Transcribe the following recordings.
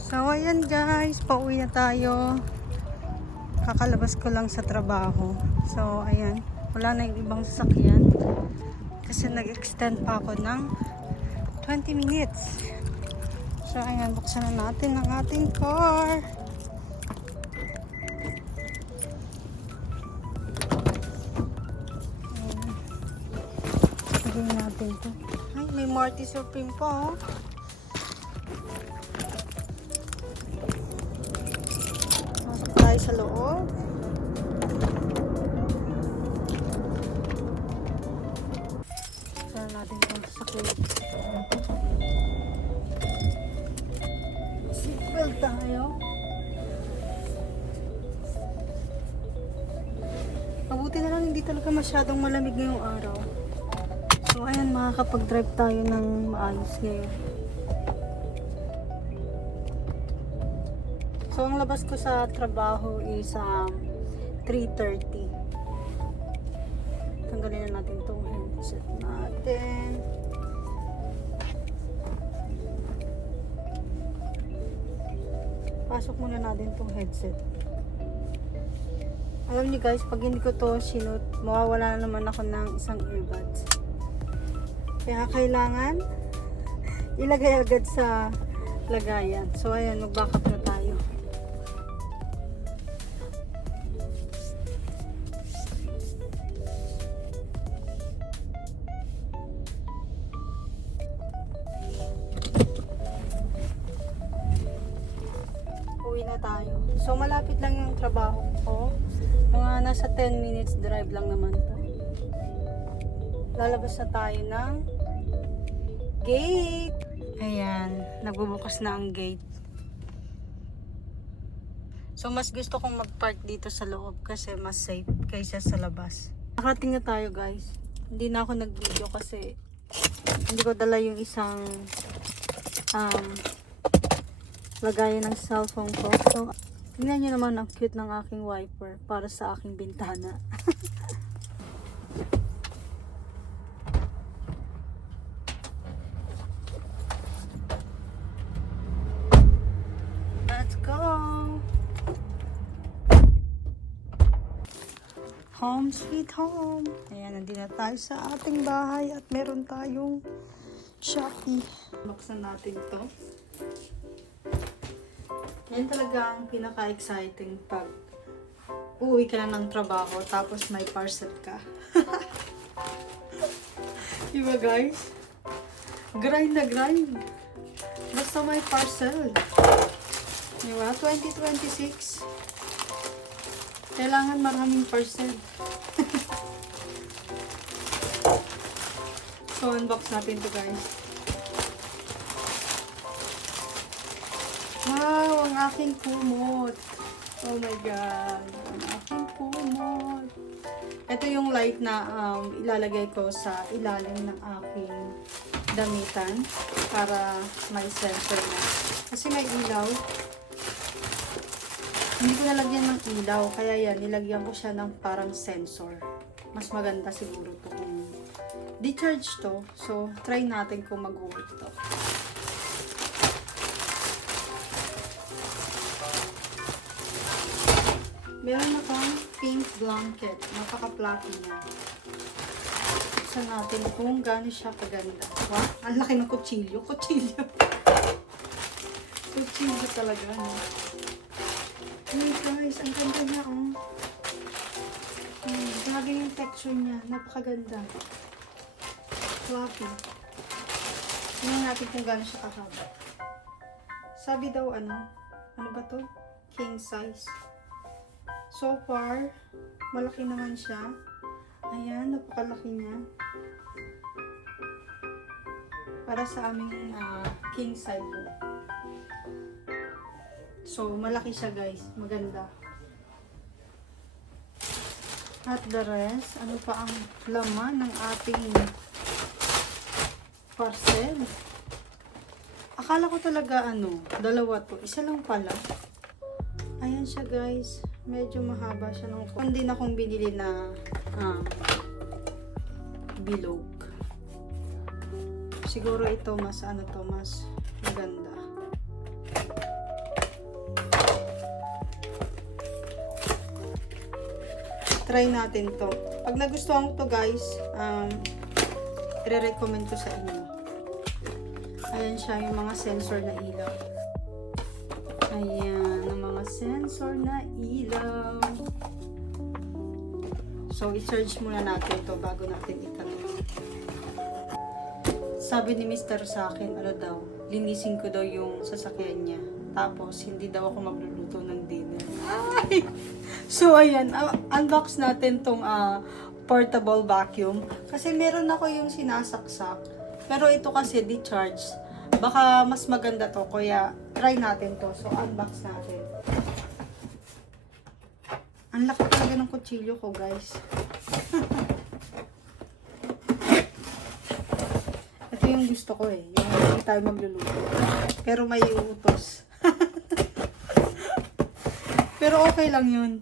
So ayan guys, pauwi na tayo. Kakalabas ko lang sa trabaho. So ayan, wala na yung ibang sasakyan kasi nag-extend pa ako ng 20 minutes. So ayan, buksan na natin ang ating car. Lagyan natin to. Ay, may Marty Supreme pa oh. Masok tayo sa loob. Saan natin itong sasakyan. Seatbelt tayo. Mabuti na lang hindi talaga masyadong malamig ngayong araw. So ayan, makakapag-drive tayo ng maayos ngayon. So ang labas ko sa trabaho is 3:30. Tanggalin na natin itong headset natin. Pasok muna natin itong headset. Alam niyo guys, pag hindi ko to sinut, mawawala na naman ako ng isang earbuds. Kaya kailangan ilagay agad sa lagayan. So ayan, mag-backup na tayo. Uwi na tayo. So malapit lang yung trabaho ko. Mga nasa 10 minutes drive lang naman to. Lalabas na tayo ng gate. Ayan, nagbubukas na ang gate. So mas gusto kong mag-park dito sa loob kasi mas safe kaysa sa labas. Nakarating na tayo guys. Hindi na ako nag-video kasi hindi ko dala yung isang lagayan ng cellphone ko. So tingnan nyo naman ang cute ng aking wiper para sa aking bintana. Let's go! Home sweet home! Ayan, nandito na tayo sa ating bahay at meron tayong Shopee. Buksan natin to. Yan talaga ang pinaka-exciting pag uuwi ka na ng trabaho tapos may parcel ka. Diba guys? Grind na grind. Basta may parcel. Diba? 2026. Kailangan maraming parcel. So, unbox natin to guys. Wow, ang aking kumot. Oh my god. Ang aking kumot. Ito yung light na ilalagay ko sa ilalim ng aking damitan para may sensor na. Kasi may ilaw. Hindi ko nalagyan ng ilaw. Kaya yan, nilagyan ko siya ng parang sensor. Mas maganda siguro to kung di-charge to. So, try natin kung mag-work to. Meron akong pink blanket. Napaka-fluffy niya. Buksan natin kung gaano siya kaganda. Wow, ang laki ng kutsilyo. Kutsilyo. Kutsilyo talaga. No? Hey guys, ang ganda niya. Oh. Grabe yung texture niya. Napakaganda. Fluffy. Tingnan natin kung gaano siya kahaba. Sabi daw ano ba to? King size. So far, malaki naman siya. Ayan, napakalaki niya. Para sa aming king size. So, malaki siya guys. Maganda. At the rest, ano pa ang laman ng ating parcel? Akala ko talaga dalawa to. Isa lang pala. Ayan siya guys. Medyo mahaba siya ng konti. Hindi na akong binili na bilog. Siguro ito mas mas maganda. try natin to. Pag nagustuhan ko to guys, i-recommend ko sa inyo. Ayan siya, yung mga sensor na ilaw. Ayan, ang mga sensor na ilaw. So, i-charge muna natin to bago natin itanong. Sabi ni Mr. sa akin, ano daw, linisin ko daw yung sasakyan niya. Tapos, hindi daw ako magluluto ng dinner. Ay! So, ayan, unbox natin tong portable vacuum. Kasi meron ako yung sinasaksak. Pero ito kasi di-charge. Baka mas maganda to. Kaya, try natin to. So, unbox natin. Ang laki talaga ng kutsilyo ko, guys. Ito yung gusto ko eh. Yung hindi tayo magluluto. Pero may utos. Pero okay lang yun.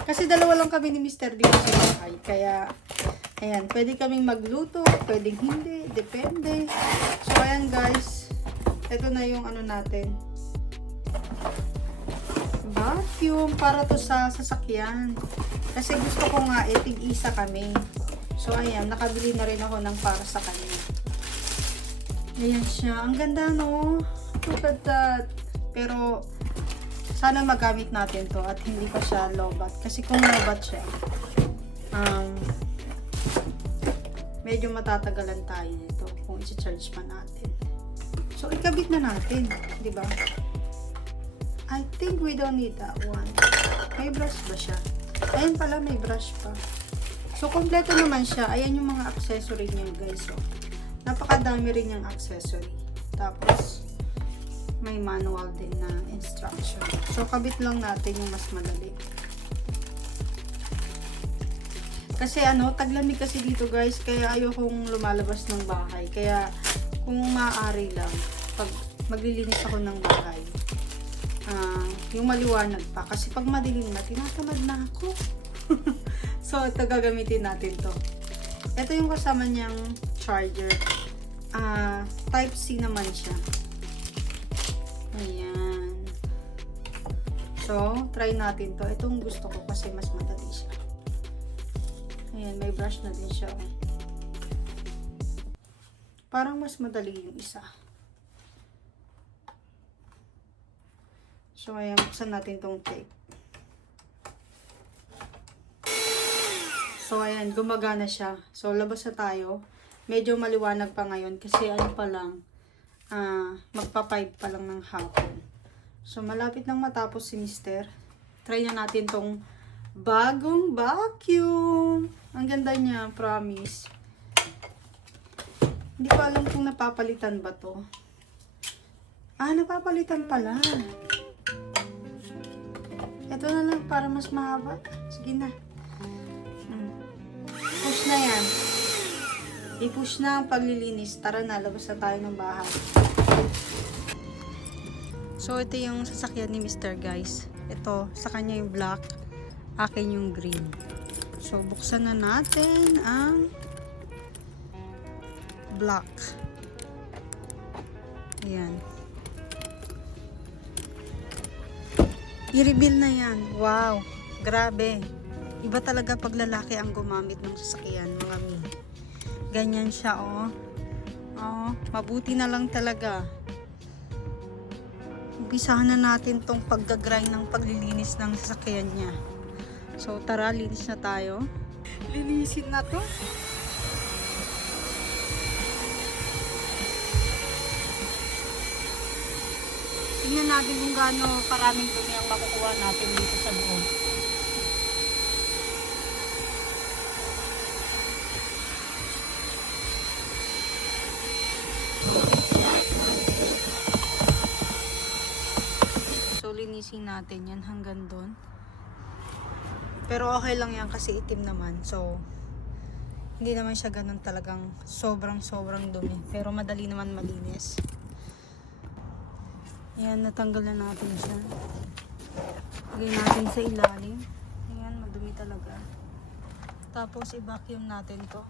Kasi dalawa lang kami ni Mr. dito sa bahay. Kaya, ayan, pwede kaming magluto, pwedeng hindi, depende. So, ayan guys. Ito na yung ano natin. Vacuum para to sa sasakyan. Kasi gusto ko nga, tig-isa kami. So, ayan, nakabili na rin ako ng para sa kanya. Ayan siya. Ang ganda, no? Look at that. Pero, sana magamit natin to at hindi pa siya low-bat. Kasi kung low-bat siya, medyo matatagalan tayo nito kung i-charge pa natin. So, ikabit na natin. Diba? I think we don't need that one. May brush ba siya? Ayan pala, may brush pa. So, kompleto naman siya. Ayan yung mga accessory niya, guys. So, napakadami rin yung accessory. Tapos, may manual din na instruction. So, kabit lang natin yung mas madali. Kasi taglamig kasi dito guys, kaya ayokong lumalabas ng bahay. Kaya, kung maaari lang, pag maglilinis ako ng bahay, yung maliwanag pa. Kasi pag madilim na, tinatamad na ako. So, ito gagamitin natin to. Ito yung kasama niyang charger. Type C naman siya. Ayan. So, try natin to. Itong gusto ko kasi mas madali siya. Ayan, may brush na din siya. Parang mas madali yung isa. So, ayan, buksan natin tong tape. So, ayan, gumagana siya. So, labas na tayo. Medyo maliwanag pa ngayon kasi pa lang, magpa-5 pa lang ng hapon. So, malapit nang matapos si Mr. Try na natin tong bagong vacuum. Ang ganda niya, promise. Hindi ko alam kung napapalitan ba to. Napapalitan pala. Ito na lang para mas mahaba. Sige na. Push na yan. I-push na ang paglilinis. Tara na, labas na tayo ng bahay. So, ito yung sasakyan ni Mr. guys. Ito, sa kanya yung black. Akin yung green. So, buksan na natin ang black. Ayan. I-reveal na yan. Wow. Grabe. Iba talaga pag lalaki ang gumamit ng sasakyan, mga mi. Ganyan siya, oh. Oh, mabuti na lang talaga. Umpisahan na natin tong pagga-grind ng paglilinis ng sasakyan niya. So, tara, linis na tayo. Linisin na to. Tingnan natin kung gaano karaming dumi ang makukuha natin dito sa loob. So, linisin natin yan hanggang doon. Pero okay lang yan kasi itim naman. So, hindi naman siya ganun talagang sobrang dumi. Pero madali naman malinis. Ayan, natanggal na natin siya. Lagay natin sa ilalim. Ayan, madumi talaga. Tapos, i-vacuum natin to.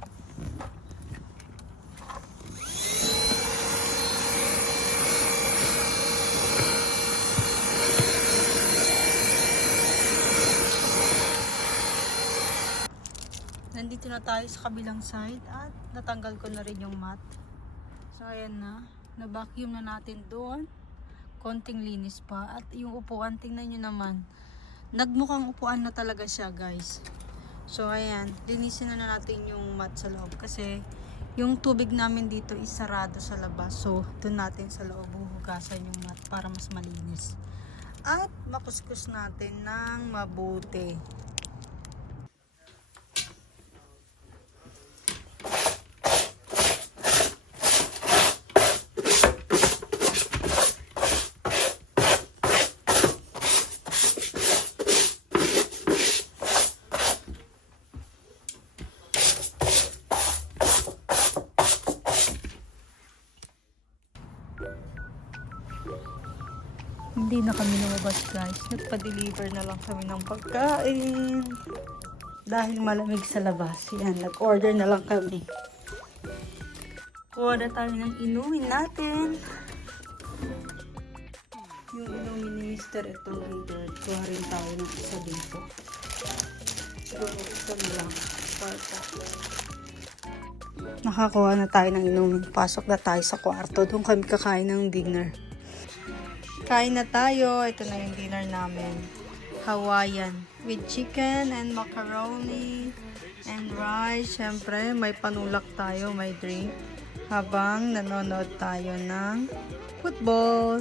Nandito na tayo sa kabilang side at natanggal ko na rin yung mat. So ayan na, na-vacuum na natin doon. Konting linis pa. At yung upuan, tingnan nyo naman. Nagmukhang upuan na talaga siya, guys. So ayan, linisin na natin yung mat sa loob. Kasi yung tubig namin dito is sarado sa labas. So doon natin sa loob huhugasan yung mat para mas malinis. At makuskus natin ng mabuti. Hindi na kami lumabas, guys. Nagpa-deliver na lang kami ng pagkain. Dahil malamig sa labas. Yan, nag-order na lang kami. Kuha na tayo ng inumin natin. Yung inumin ni Mr. itong leader. Kuha rin tayo ng isa dito. Siguro isa na lang. Nakakuha na tayo ng inumin. Pasok na tayo sa kwarto. Doon kami kakain ng dinner. Kain na tayo. Ito na yung dinner namin. Hawaiian. With chicken and macaroni and rice. Siyempre, may panulak tayo, may drink. Habang nanonood tayo ng football.